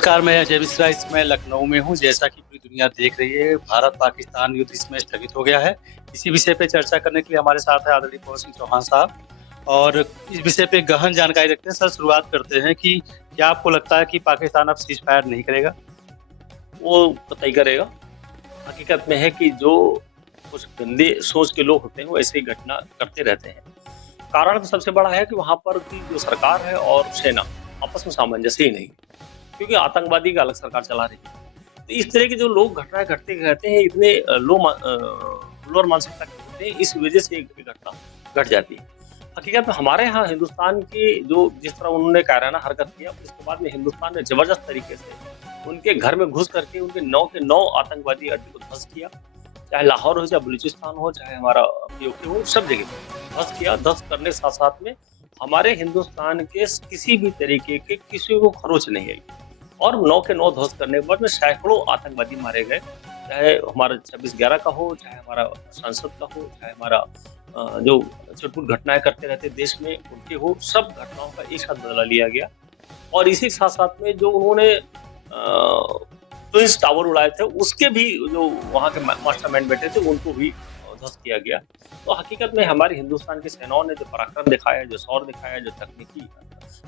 नमस्कार, मैं अजय मिश्रा इसमें लखनऊ में हूँ। जैसा कि पूरी दुनिया देख रही है, भारत-पाकिस्तान युद्ध इसमें स्थगित हो गया है। इसी विषय पे चर्चा करने के लिए हमारे साथ है आदरणीय पवन सिंह चौहान साहब और इस विषय पे गहन जानकारी रखते हैं। सर, शुरुआत करते हैं कि क्या आपको लगता है कि पाकिस्तान अब सीज़ फायर नहीं करेगा? वो कतई करेगा। हकीकत में है कि जो कुछ गंदे सोच के लोग होते हैं, वो ऐसी ही घटना करते रहते हैं। कारण तो सबसे बड़ा है कि वहाँ पर की जो सरकार है और सेना आपस में सामंजस्य ही नहीं है, क्योंकि आतंकवादी का अलग सरकार चला रही है। तो इस तरह के जो लोग घटनाएँ घटते रहते हैं, इतने लोअर मानसिकता के होते हैं, इस वजह से एक घटना घट जाती है। हकीकत में हमारे यहाँ हिंदुस्तान की जो जिस तरह उन्होंने कायराना हरकत किया, उसके बाद में हिंदुस्तान ने ज़बरदस्त तरीके से उनके घर में घुस करके उनके 9 के 9 आतंकवादी अड्डे को ध्वस्त किया। चाहे लाहौर हो, चाहे बलूचिस्तान हो, चाहे हमारा पीओके हो, सब जगह ध्वस्त किया। ध्वस्त करने के साथ-साथ में हमारे हिंदुस्तान के किसी भी तरीके के किसी को खरोच नहीं आई और 9 के 9 ध्वस्त करने के बाद में सैकड़ों आतंकवादी मारे गए। चाहे हमारा 26/11 का हो, चाहे हमारा संसद का हो, चाहे हमारा जो छिटपुट घटनाएँ करते रहते देश में उनके हो, सब घटनाओं का एक साथ बदला लिया गया। और इसी के साथ-साथ में जो उन्होंने ट्विन्स टावर उड़ाए थे, उसके भी जो वहाँ के मास्टरमाइंड बैठे थे, उनको भी ध्वस्त किया गया। तो हकीकत में हमारे हिंदुस्तान की सेनाओं ने जो पराक्रम दिखाया, जो शौर्य दिखाया, जो तकनीकी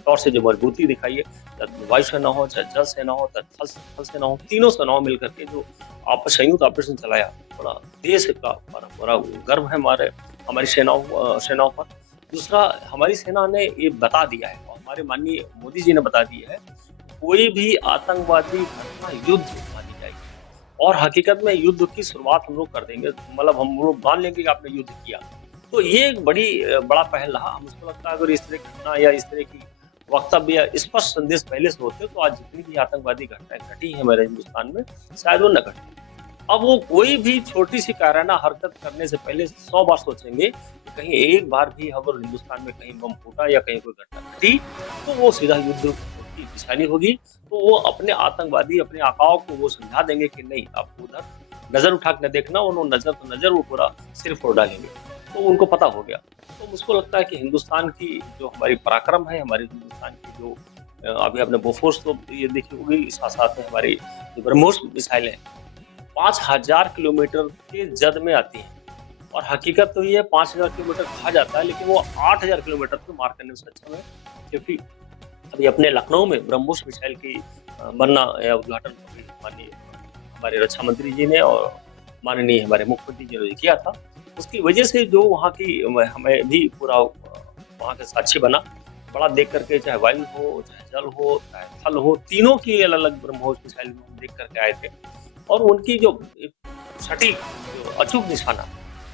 तौर से जो मजबूती दिखाई है, चाहे वायु सेना हो, चाहे जल सेना हो, चाहे थल सेना हो, तीनों सेनाओं मिलकर के जो संयुक्त ऑपरेशन चलाया, बड़ा देश का बड़ा गर्व है हमारी सेनाओं पर। दूसरा, हमारी सेना ने ये बता दिया है और हमारे माननीय मोदी जी ने बता दिया है, कोई भी आतंकवादी घटना युद्ध मानी जाएगी और हकीकत में युद्ध की शुरुआत हम लोग कर देंगे। मतलब हम लोग मान लेंगे कि आपने युद्ध किया। तो ये एक बड़ा पहल रहा। मुझको लगता है अगर इस तरह की घटना या इस तरह की वक्तव्य या स्पष्ट संदेश पहले से होते तो आज जितनी भी आतंकवादी घटनाएँ घटी हैं हमारे हिंदुस्तान में, शायद वो न घटती। अब वो कोई भी छोटी-सी कायराना हरकत करने से पहले 100 बार सोचेंगे कि कहीं एक बार भी अगर हिंदुस्तान में कहीं बम फूटा या कहीं कोई घटना घटी, तो वो सीधा युद्ध की निशानी होगी। तो वो अपने आतंकवादी, अपने आकाओं को वो समझा देंगे कि नहीं, आपको उधर नज़र उठा के न देखना, उन्होंने नज़र तो नज़र वो पूरा सिर फोड़ डालेंगे। तो उनको पता हो गया। तो मुझको लगता है कि हिंदुस्तान की जो हमारी पराक्रम है, हमारे हिंदुस्तान की जो अभी आपने बोफोर्स तो ये देखी होगी, साथ-साथ में हमारी जो ब्रह्मोस मिसाइलें 5000 किलोमीटर के जद में आती हैं और हकीकत तो ये है 5000 किलोमीटर कहा जाता है, लेकिन वो 8000 किलोमीटर को मार करने में सक्षम है, क्योंकि अभी अपने लखनऊ में ब्रह्मोस मिसाइल की बनना या उद्घाटन अभी माननीय हमारे रक्षा मंत्री जी ने और माननीय हमारे मुख्यमंत्री जी ने किया था। उसकी वजह से जो वहाँ की हमें भी पूरा वहाँ का साक्षी बना। बड़ा देख करके, चाहे वायु हो, चाहे जल हो, चाहे थल हो, तीनों की अलग-अलग ब्रह्मोस मिसाइल हम देख करके आए थे और उनकी जो एक सटीक जो अचूक निशाना,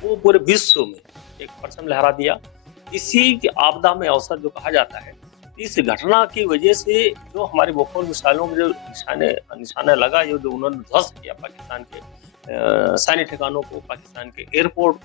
वो पूरे विश्व में एक परचम लहरा दिया। इसी की आपदा में अवसर जो कहा जाता है, इस घटना की वजह से जो हमारे बोफोर्स मिसाइलों में जो निशाना लगा, ये जो उन्होंने ध्वस्त किया पाकिस्तान के सैन्य ठिकानों को, पाकिस्तान के एयरपोर्ट।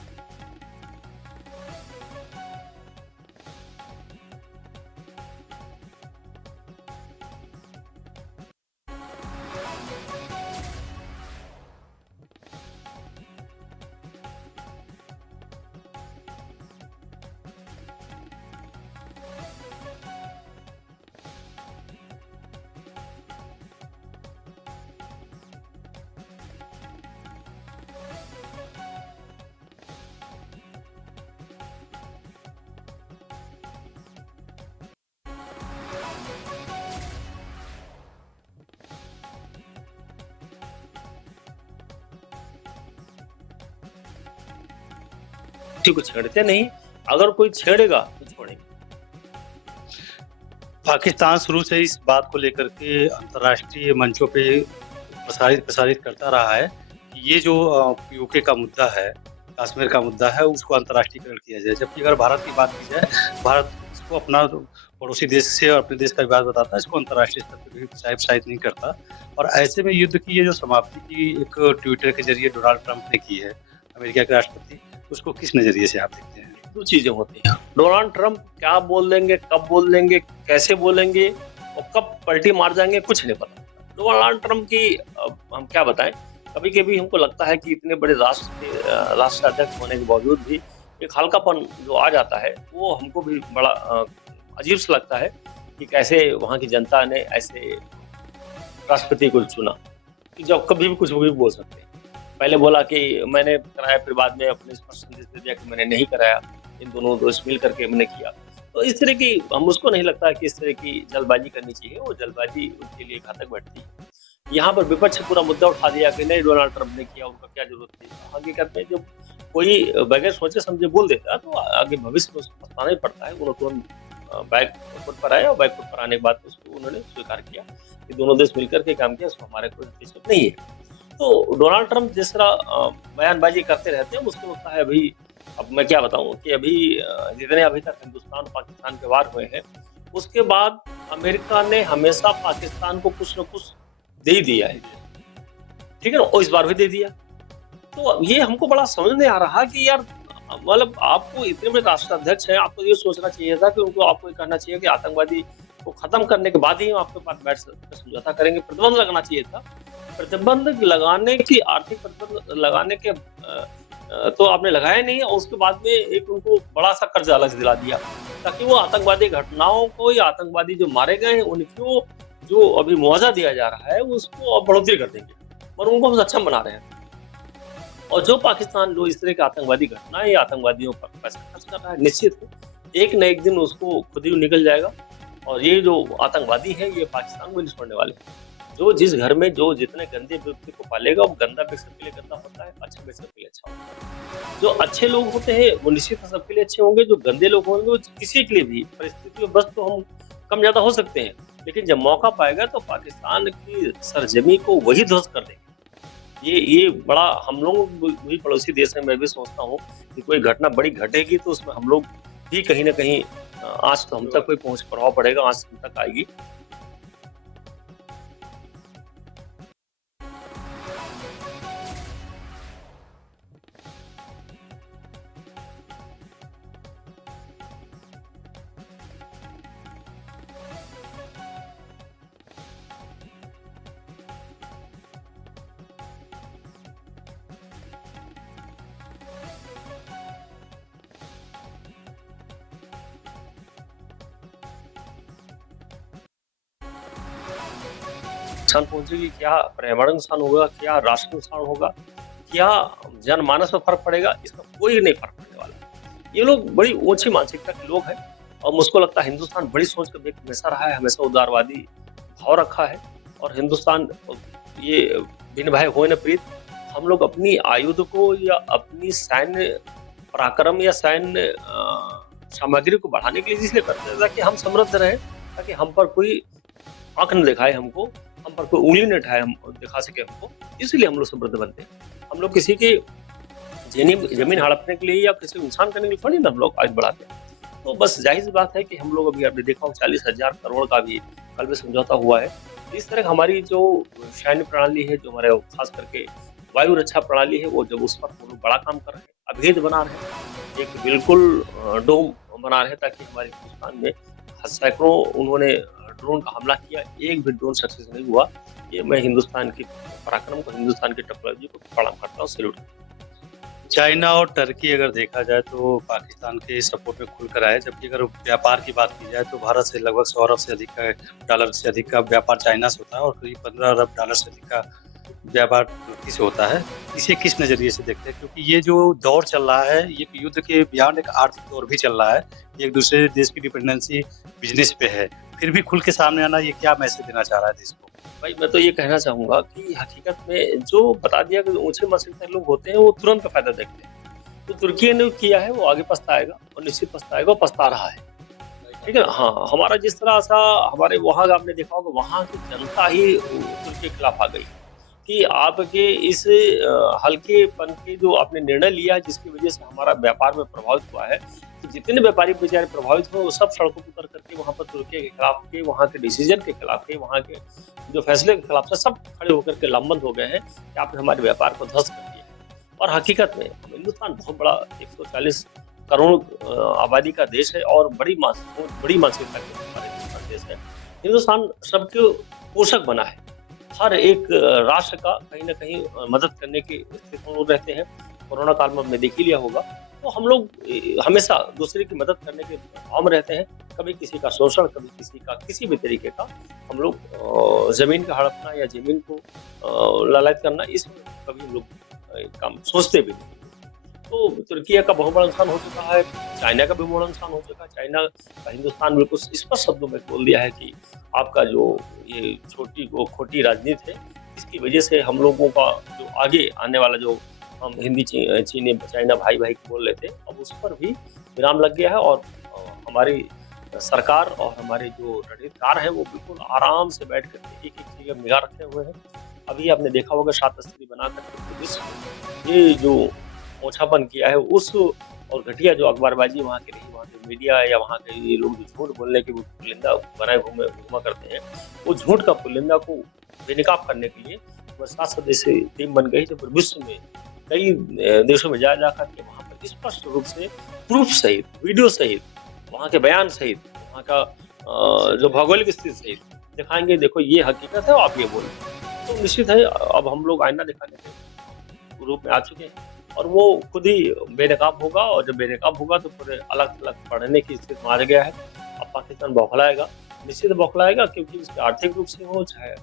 किसी को छेड़ते नहीं, अगर कोई छेड़ेगा तो छोड़ेंगे। पाकिस्तान शुरू से इस बात को लेकर के अंतर्राष्ट्रीय मंचों पे प्रसारित करता रहा है कि ये जो पीओके का मुद्दा है, कश्मीर का मुद्दा है, उसको अंतर्राष्ट्रीयकरण किया जाए। जबकि अगर भारत की बात की जाए, भारत इसको अपना पड़ोसी देश से और अपने देश का विवाद बताता है, इसको अंतर्राष्ट्रीय स्तर पे भी प्रोत्साहित नहीं करता। और ऐसे में युद्ध की ये जो समाप्ति की एक ट्विटर के जरिए डोनाल्ड ट्रंप ने की है, अमेरिका के राष्ट्रपति, उसको किस नज़रिए से आप देखते हैं? 2 चीज़ें होती हैं। डोनाल्ड ट्रंप क्या बोल देंगे, कब बोल देंगे, कैसे बोलेंगे और कब पलटी मार जाएँगे, कुछ नहीं पता। डोनाल्ड ट्रंप की हम क्या बताएँ, कभी-कभी हमको लगता है कि इतने बड़े राष्ट्राध्यक्ष होने के बावजूद भी एक हल्कापन जो आ जाता है, वो हमको भी बड़ा अजीब सा लगता है कि कैसे वहाँ की जनता ने ऐसे राष्ट्रपति को चुना कि जब कभी भी कुछ भी बोल सकते हैं। पहले बोला कि मैंने कराया, फिर बाद में अपने स्पष्ट संदेश दे दिया कि मैंने नहीं कराया, इन दोनों दोस्त मिल करके मैंने किया। तो इस तरह की हम उसको नहीं लगता है कि इस तरह की जल्दबाजी करनी चाहिए, वो जल्दबाजी उनके लिए घातक बैठती है। यहाँ पर विपक्ष पूरा मुद्दा उठा दिया कि नहीं डोनाल्ड ट्रंप ने किया, उनका क्या जरूरत थी। हकीकत में जब कोई बगैर सोचे समझे बोल देता है तो आगे भविष्य में उसको पछताना ही पड़ता है। उन्होंने तुरंत बैक फुट पर आया और बैक फुट पर आने के बाद उसको उन्होंने स्वीकार किया कि दोनों देश मिलकर के काम किया, उसमें हमारे कोई दिक्कत नहीं है। तो डोनाल्ड ट्रंप जिस तरह बयानबाजी करते रहते हैं, मुझको लगता है अभी, अब मैं क्या बताऊं कि अभी जितने अभी तक हिंदुस्तान पाकिस्तान के वार हुए हैं, उसके बाद अमेरिका ने हमेशा पाकिस्तान को कुछ न कुछ दे ही दिया है, ठीक है ना, और इस बार भी दे दिया। तो ये हमको बड़ा समझ नहीं आ रहा कि यार मतलब आपको इतने बड़े राष्ट्राध्यक्ष हैं, आपको ये सोचना चाहिए था कि उनको आपको ये कहना चाहिए कि आतंकवादी को खत्म करने के बाद ही हम आपके पास बैठ समझौता करेंगे। प्रतिबंध लगाना चाहिए था। प्रतिबंध लगाने की, आर्थिक प्रतिबंध लगाने के तो आपने लगाया नहीं, और उसके बाद में एक उनको बड़ा सा कर्जा अलग दिला दिया ताकि वो आतंकवादी घटनाओं को या आतंकवादी जो मारे गए हैं उनको जो अभी मुआवजा दिया जा रहा है उसको अब बढ़ोतरी कर देंगे और उनको हम सक्षम बना रहे हैं। और जो पाकिस्तान जो इस तरह के आतंकवादी घटनाएं या आतंकवादियों पर पैसा खर्च कर रहा है, निश्चित एक न एक दिन उसको खुद ही निकल जाएगा। और ये जो आतंकवादी है ये पाकिस्तान को नहीं छोड़ने वाले। जो जिस घर में जो जितने गंदे व्यक्ति को पालेगा वो गंदा भी सबके लिए गंदा होता है, अच्छा भी सबके लिए अच्छा होता है। जो अच्छे लोग होते हैं वो निश्चित सबके लिए अच्छे होंगे, जो गंदे लोग होंगे वो किसी के लिए भी परिस्थिति में बस तो हम कम ज्यादा हो सकते हैं, लेकिन जब मौका पाएगा तो पाकिस्तान की सरजमी को वही ध्वस्त कर देंगे। ये बड़ा हम लोग भी पड़ोसी देश है, मैं भी सोचता हूँ कि कोई घटना बड़ी घटेगी तो उसमें हम लोग भी कहीं ना कहीं आज तो हम तक कोई पहुंच प्रभाव पड़ेगा, आज हम तक आएगी। नुकसान पहुंचेगी, क्या पर्यावरण नुकसान होगा, क्या राष्ट्र नुकसान होगा, क्या जनमानस पर फर्क पड़ेगा, इसका कोई नहीं फर्क पड़ने वाला। ये लोग बड़ी ऊंची मानसिकता के लोग हैं और मुझको लगता है हिंदुस्तान बड़ी सोच का व्यक्ति हमेशा रहा है, हमेशा उदारवादी भाव रखा है। और हिंदुस्तान ये बिन भय होए न प्रीत, हम लोग अपनी आयुध को या अपनी सैन्य पराक्रम या सैन्य सामग्री को बढ़ाने के लिए इसलिए करते हैं ताकि हम समृद्ध रहे, ताकि हम पर कोई आंख न दिखाए, हमको हम पर कोई उंगली न उठाए, हम दिखा सके हमको, इसलिए हम लोग समृद्ध बनते हैं। हम लोग किसी की जमीन हड़पने के लिए या किसी को नुकसान करने के लिए थोड़ी ना हम लोग आगे बढ़ाते हैं। तो बस जाहिर सी बात है कि हम लोग अभी आपने देखा 40,000 करोड़ का भी कल भी समझौता हुआ है। इस तरह हमारी जो सैन्य प्रणाली है, जो हमारे खास करके वायु रक्षा प्रणाली है, वो जब उस पर हम लोग बड़ा काम कर रहे हैं, अभेद बना रहे हैं, एक बिल्कुल डोम बना रहे हैं ताकि हमारे हिंदुस्तान में सैकड़ों उन्होंने ड्रोन का हमला किया, एक भी ड्रोन सक्सेस नहीं हुआ। ये मैं हिंदुस्तान की पराक्रम को, हिंदुस्तान की टेक्नोलॉजी को प्रणाम करता हूँ, सैल्यूट। चाइना और टर्की अगर देखा जाए तो पाकिस्तान के सपोर्ट में खुलकर आए, जबकि अगर व्यापार की बात की जाए तो भारत से लगभग 100 अरब से अधिक का डॉलर से अधिक का व्यापार चाइना से होता है और करीब 15 अरब डॉलर से अधिक का व्यापार तुर्की से होता है। इसे किस नज़रिए से देखते हैं, क्योंकि ये जो दौर चल रहा है ये युद्ध के बियॉन्ड एक आर्थिक दौर भी चल रहा है, एक दूसरे देश की डिपेंडेंसी बिजनेस पे है, फिर भी खुल के सामने आना, ये क्या मैसेज देना चाह रहा है देश को? भाई मैं तो ये कहना चाहूंगा कि हकीकत में जो बता दिया कि ऊंचे मानसिकता के लोग होते हैं वो तुरंत फायदा देखते हैं। तो तुर्की ने किया है वो आगे पछताएगा और निश्चित पछताएगा, और पछता रहा है, ठीक है ना। हाँ, हमारा जिस तरह सा हमारे वहाँ आपने देखा होगा, वहाँ की जनता ही तुर्की के खिलाफ आ गई कि आपके इस हल्केपन के जो आपने निर्णय लिया है जिसकी वजह से हमारा व्यापार में प्रभावित हुआ है, तो जितने व्यापारी बेचारे प्रभावित हुए वो सब सड़कों पर उतर करके वहाँ पर तुर्की के खिलाफ के, वहाँ के डिसीजन के खिलाफ के, वहाँ के जो फैसले के खिलाफ से सब खड़े होकर के लामबंद हो गए हैं कि आपने हमारे व्यापार को ध्वस्त कर दिया है। और हकीकत में हिंदुस्तान बहुत बड़ा 140 करोड़ आबादी का देश है और बड़ी मानसिकता के हमारे देश है। हिंदुस्तान सबके पोषक बना है, हर एक राष्ट्र का कहीं ना कहीं मदद करने की स्थिति में लोग रहते हैं। कोरोना काल में हमने देख ही लिया होगा, तो हम लोग हमेशा दूसरे की मदद करने के भाव में रहते हैं। कभी किसी का शोषण, कभी किसी का किसी भी तरीके का हम लोग ज़मीन का हड़पना या ज़मीन को लालच करना, इसमें कभी हम लोग काम सोचते भी नहीं। तो तुर्की का बहुत बड़ा नुकसान हो चुका है, चाइना का भी बड़ा नुकसान हो चुका है। चाइना का हिंदुस्तान बिल्कुल स्पष्ट शब्दों में बोल दिया है कि आपका जो ये छोटी वो खोटी राजनीति है, इसकी वजह से हम लोगों का जो आगे आने वाला जो हम हिंदी चीनी चाइना भाई को बोल रहे थे, अब उस पर भी विराम लग गया है और हमारी सरकार और हमारे जो रणनीतिकार हैं वो बिल्कुल आराम से बैठ करके एक-एक चीज़ में निगाह रखे हुए हैं। अभी आपने देखा होगा 7 स्तरीय बना करके पुलिस ये जो ओछापन किया है उस और घटिया जो अखबारबाजी वहाँ की रही, वहाँ के मीडिया या वहाँ के ये लोग जो झूठ बोलने की वो पुलिंदा बनाए घूमा करते हैं, वो झूठ का पुलिंदा को बेनकाब करने के लिए वो 7 सदस्यीय टीम बन गई, जो विश्व में कई देशों में जा करके वहाँ पर स्पष्ट रूप से प्रूफ सहित, वीडियो सहित, वहाँ के बयान सहित, वहाँ का जो भौगोलिक स्थिति सहित दिखाएंगे, देखो ये हकीकत है, आप ये बोल। तो निश्चित है अब हम लोग आईना दिखाने के रूप में आ चुके हैं और वो खुद ही बेनकाब होगा और जब बेनकाब होगा तो पूरे अलग-थलग पढ़ने की स्थिति में आ गया है। अब पाकिस्तान बौखलाएगा, निश्चित बौखलाएगा क्योंकि उसके आर्थिक रूप से हो चाहे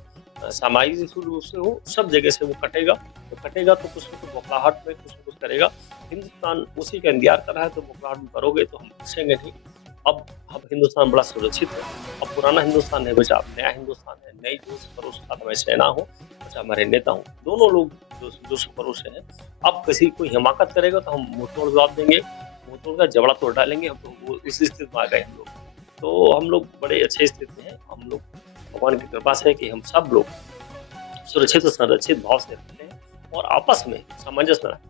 सामाजिक रूप से हो, सब जगह से वो कटेगा। तो कटेगा तो कुछ न कुछ बौखलाहट में कुछ न कुछ करेगा। हिंदुस्तान उसी का इंतजार कर रहा है, तो बौखलाहट में करोगे तो हम बचेंगे नहीं। अब हिंदुस्तान बड़ा सुरक्षित है। अब पुराना हिंदुस्तान है बचा, अब नया हिंदुस्तान है। नई जोश खरोश का हमारी सेना हो, बचा हमारे नेता हो, दोनों लोग जोश खरोश हैं। अब किसी कोई हिमाकत करेगा तो हम मुंहतोड़ जवाब देंगे, मुंहतोड़ का जबड़ा तोड़ डालेंगे। हम तो उस स्थिति में आ गए हम लोग। तो हम लोग बड़े अच्छे स्थिति में हैं। हम लोग भगवान की कृपा से कि हम सब लोग सुरक्षित और संरक्षित भाव से रहते हैं और आपस में सामंजस्य में रहते हैं।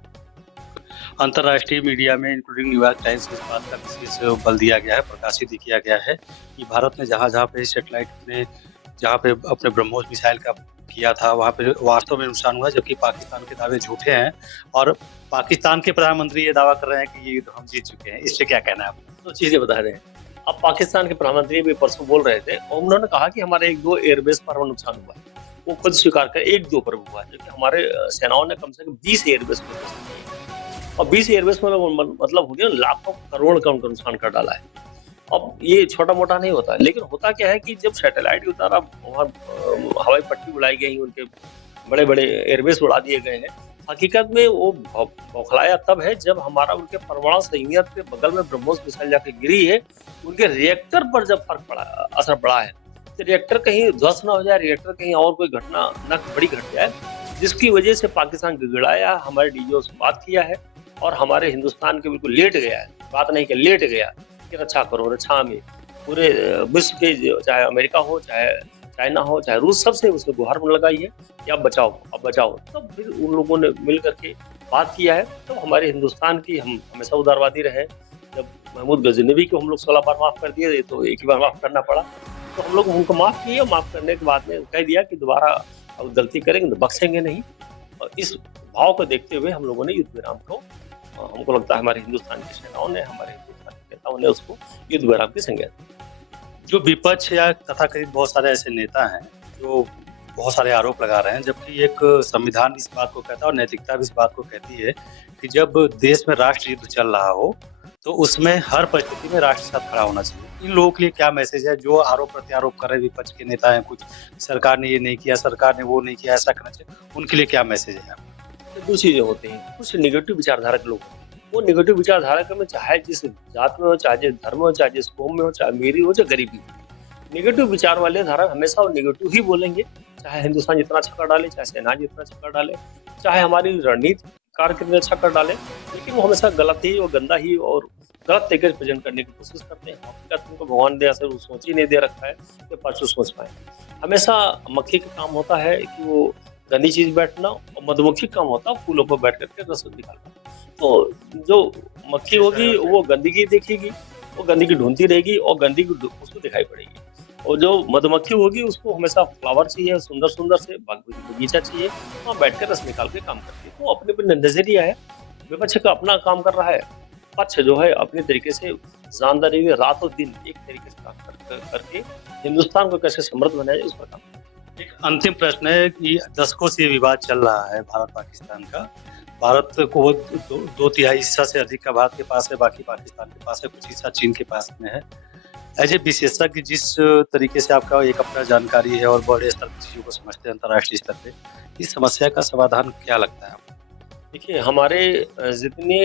अंतर्राष्ट्रीय मीडिया में इंक्लूडिंग न्यूयॉर्क टाइम्स में इस बात का विशेष बल दिया गया है, प्रकाशित किया गया है कि भारत ने जहाँ पे सैटेलाइट ने जहाँ पे अपने ब्रह्मोस मिसाइल का किया था, वहाँ पे वास्तव में नुकसान हुआ, जबकि पाकिस्तान के दावे झूठे हैं और पाकिस्तान के प्रधानमंत्री ये दावा कर रहे हैं कि ये युद्ध हम जीत चुके हैं। इस पे क्या कहना है आपका? तो चीजें बता रहे हैं। अब पाकिस्तान के प्रधानमंत्री भी परसों बोल रहे थे और उन्होंने कहा कि हमारे 1-2 एयरबेस पर नुकसान हुआ है। वो खुद स्वीकार कर 1-2 पर हुआ है, जबकि हमारे सेनाओं ने कम से कम 20 एयरबेस पर और 20 एयरबेस में मतलब हो गया लाखों करोड़ का उनका नुकसान कर डाला है। अब ये छोटा मोटा नहीं होता है, लेकिन होता क्या है कि जब सैटेलाइट उतारा वहाँ हवाई पट्टी उड़ाई गई, उनके बड़े बड़े एयरबेस उड़ा दिए गए हैं। हकीकत में वो बौखलाया तब है जब हमारा उनके परमाणु संयंत्र के बगल में ब्रह्मोस मिसाइल जाके गिरी है, उनके रिएक्टर पर जब फर्क पड़ा, असर पड़ा है। तो रिएक्टर कहीं ध्वस्त न हो जाए, रिएक्टर कहीं और कोई घटना न बड़ी घट जाए, जिसकी वजह से पाकिस्तान गिड़गिड़ाया, हमारे डीजीओ से बात किया है और हमारे हिंदुस्तान के बिल्कुल लेट गया है, बात नहीं कि लेट गया कि रक्षा करो, रक्षा में पूरे विश्व के चाहे अमेरिका हो, चाहे चाइना हो, चाहे रूस, सबसे उसने गुहार लगाई है कि अब बचाओ, अब बचाओ। तब फिर उन लोगों ने मिल करके बात किया है। तो हमारे हिंदुस्तान की हम हमेशा उदारवादी रहे। जब महमूद गजनवी को हम लोग 16 बार माफ कर दिए तो एक ही बार माफ करना पड़ा, तो हम लोग उनको माफ किए। माफ करने के बाद में कह दिया कि दोबारा अब गलती करेंगे तो बख्शेंगे नहीं। और इस भाव को देखते हुए हम लोगों ने युद्ध विराम को, हमको लगता है हमारे हिंदुस्तान की सेनाओं ने, हमारे हिंदुस्तान के नेताओं ने उसको युद्ध विराम की संज्ञा दी। जो विपक्ष या तथाकथित बहुत सारे ऐसे नेता हैं जो बहुत सारे आरोप लगा रहे हैं, जबकि एक संविधान इस बात को कहता है और नैतिकता भी इस बात को कहती है कि जब देश में राष्ट्र युद्ध चल रहा हो तो उसमें हर परिस्थिति में राष्ट्र के साथ खड़ा होना चाहिए। इन लोगों के लिए क्या मैसेज है जो आरोप प्रत्यारोप कर रहे विपक्ष के नेता हैं, कुछ सरकार ने ये नहीं किया, सरकार ने वो नहीं किया, ऐसा करना चाहिए, उनके लिए क्या मैसेज है? दो चीजें होती हैं, कुछ निगेटिव विचारधारा के लोग, वो निगेटिव विचारधारा में चाहे जिस जात में हो, चाहे जिस धर्म में हो, चाहे जिस कौम में हो, चाहे अमीरी हो, चाहे गरीबी हो, निगेटिव विचार वाले धारा हमेशा वो निगेटिव ही बोलेंगे। चाहे हिंदुस्तान जितना अच्छा कर डाले, चाहे सेना जितना अच्छा कर डाले, चाहे हमारी रणनीति कार कितने अच्छा कर डाले, लेकिन वो हमेशा गलत ही और गंदा ही और गलत तरीके से प्रेजेंट करने की कोशिश करते हैं। हकीकत उनको भगवान दया से सोच ही नहीं दे रखा है कि पाछू सोच पाए। हमेशा मक्खी का काम होता है कि वो गंदी चीज बैठना, और मधुमक्खी का काम होता है फूलों पर बैठ करके रस निकालना। तो जो मक्खी होगी वो गंदगी देखेगी, वो गंदगी ढूंढती रहेगी और गंदगी उसको दिखाई पड़ेगी। और जो मधुमक्खी होगी उसको हमेशा फ्लावर चाहिए, सुंदर सुंदर से बगीचा चाहिए, वहाँ बैठ कर रस निकाल के काम करती है। वो अपने अपने नजरिया है, विपक्ष का अपना काम कर रहा है, पक्ष जो है अपने तरीके से जानदारी में रातों दिन एक तरीके से काम करके हिंदुस्तान को कैसे समृद्ध बनाया जाए उस पर काम। एक अंतिम प्रश्न है कि दशकों से विवाद चल रहा है भारत पाकिस्तान का। भारत को 2/3 हिस्सा से अधिक का भारत के पास है, बाकी पाकिस्तान के पास है, कुछ हिस्सा चीन के पास में है। एज ए विशेषज्ञ जिस तरीके से आपका एक अपना जानकारी है और बड़े स्तर की चीज़ों को समझते हैं अंतर्राष्ट्रीय स्तर पे, इस समस्या का समाधान क्या लगता है आपको? देखिए हमारे जितने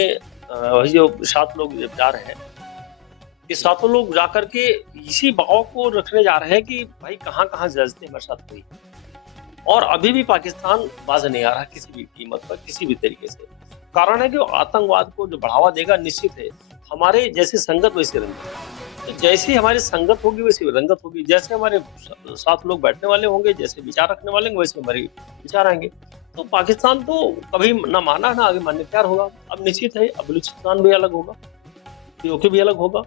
वही जो 7 लोग जब जा रहे हैं, ये सातों लोग जाकर के इसी बहाव को रखने जा रहे हैं कि भाई कहाँ-कहाँ ज़्यादती हमारे साथ हुई। और अभी भी पाकिस्तान बाज़ नहीं आ रहा किसी भी कीमत पर, किसी भी तरीके से। कारण है कि वो आतंकवाद को जो बढ़ावा देगा निश्चित है, हमारे जैसी संगत वैसी रंगत। तो जैसी हमारी संगत होगी वैसी रंगत होगी, जैसे हमारे साथ लोग बैठने वाले होंगे, जैसे विचार रखने वाले होंगे वैसे हमारे विचार आएँगे। तो पाकिस्तान तो कभी ना माना ना आगे मानने को तैयार होगा। अब निश्चित है अब बलूचिस्तान भी अलग होगा, पीओके भी अलग होगा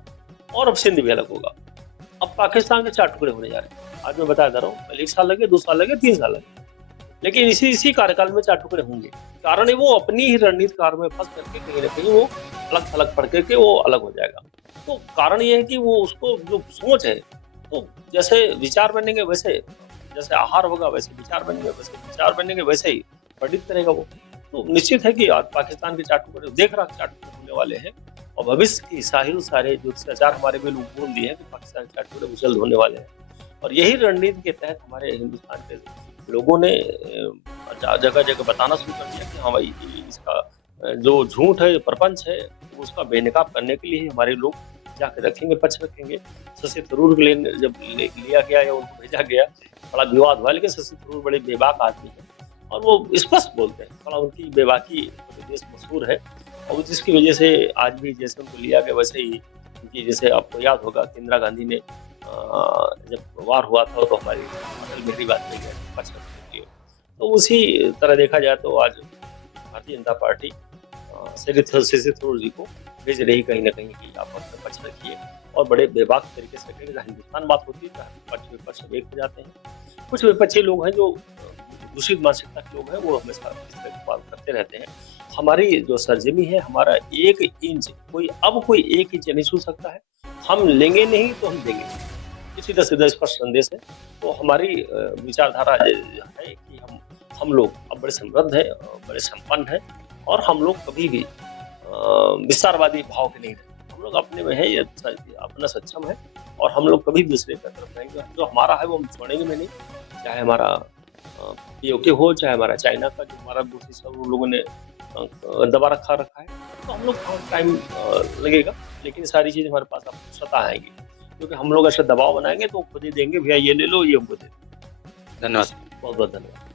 और अब सिंध भी अलग होगा। अब पाकिस्तान के 4 टुकड़े होने जा रहे हैं। आज मैं बताया जा रहा हूँ, पहले 1 साल लगे, 2 साल लगे, 3 साल लगे। लेकिन इसी कार्यकाल में 4 टुकड़े होंगे। कारण है वो अपनी ही रणनीतिकार में फँस करके कहीं न कहीं वो अलग-थलग पड़ करके वो अलग हो जाएगा। तो कारण ये है कि वो उसको जो सोच है, तो जैसे विचार बनेंगे वैसे, जैसे आहार होगा वैसे विचार बनेंगे, वैसे विचार बनेंगे वैसे ही पंडित करेगा वो। तो निश्चित है कि आज पाकिस्तान के 4 टुकड़े देख रहा 4 टुकड़े होने वाले हैं और भविष्य के साहिल-सारे जो अत्याचार हमारे पे लोग बोल दिए हैं कि पाकिस्तान के 4 टुकड़े जल्द होने वाले हैं। और यही रणनीति के तहत हमारे हिंदुस्तान के लोगों ने जगह-जगह बताना शुरू कर दिया कि हाँ भाई इसका जो झूठ है, प्रपंच है, उसका बेनकाब करने के लिए हमारे लोग जाके रखेंगे, पक्ष रखेंगे। शशि थरूर के लिए जब लिया गया या उनको भेजा गया, बड़ा विवाद हुआ, लेकिन शशि थरूर बड़े बेबाक आदमी हैं और वो स्पष्ट बोलते हैं, थोड़ा उनकी बेबाकी पूरे देश मशहूर है और जिसकी वजह से आज भी जैसे उनको लिया गया वैसे ही उनकी, जैसे आपको याद होगा कि इंदिरा गांधी ने जब वार हुआ था तो हमारी अटल बिहारी वाजपेयी गए पक्ष रखने के लिए। तो उसी तरह देखा जाए तो आज भारतीय जनता पार्टी शशि थरूर जी को भेज रही कहीं न कहीं कि आप अपना पक्ष रखिए और बड़े बेबाक तरीके से रखेंगे। जहाँ हिंदुस्तान बात होती है जहाँ पक्ष एक हो जाते हैं। कुछ विपक्षी लोग हैं जो दूषित मानसिकता के लोग हैं, वो हमेशा इस तरह की बात करते रहते हैं। हमारी जो सरजमी है, हमारा 1 इंच कोई 1 इंच नहीं छू सकता है। हम लेंगे नहीं तो हम देंगे नहीं। सीधा-सीधा स्पष्ट संदेश है। तो हमारी विचारधारा है कि हम लोग अब बड़े समृद्ध हैं, बड़े संपन्न हैं और हम लोग कभी भी विस्तारवादी भाव के नहीं रहे। हम लोग अपने में है, ये अपना सक्षम है और हम लोग कभी दूसरे की तरफ रहेंगे। जो हमारा है वो हम छोड़ेंगे में नहीं, चाहे हमारा पीओके हो, चाहे हमारा चाइना का जो हमारा दूसरी सब लोगों ने दबा रखा है। तो हम लोग टाइम लगेगा, लेकिन सारी चीज़ें हमारे पास अब स्वतः आएँगी। क्योंकि हम लोग ऐसा दबाव बनाएँगे तो खुद ही देंगे, भैया ये ले लो, ये हमको दे दो। धन्यवाद। बहुत-बहुत धन्यवाद।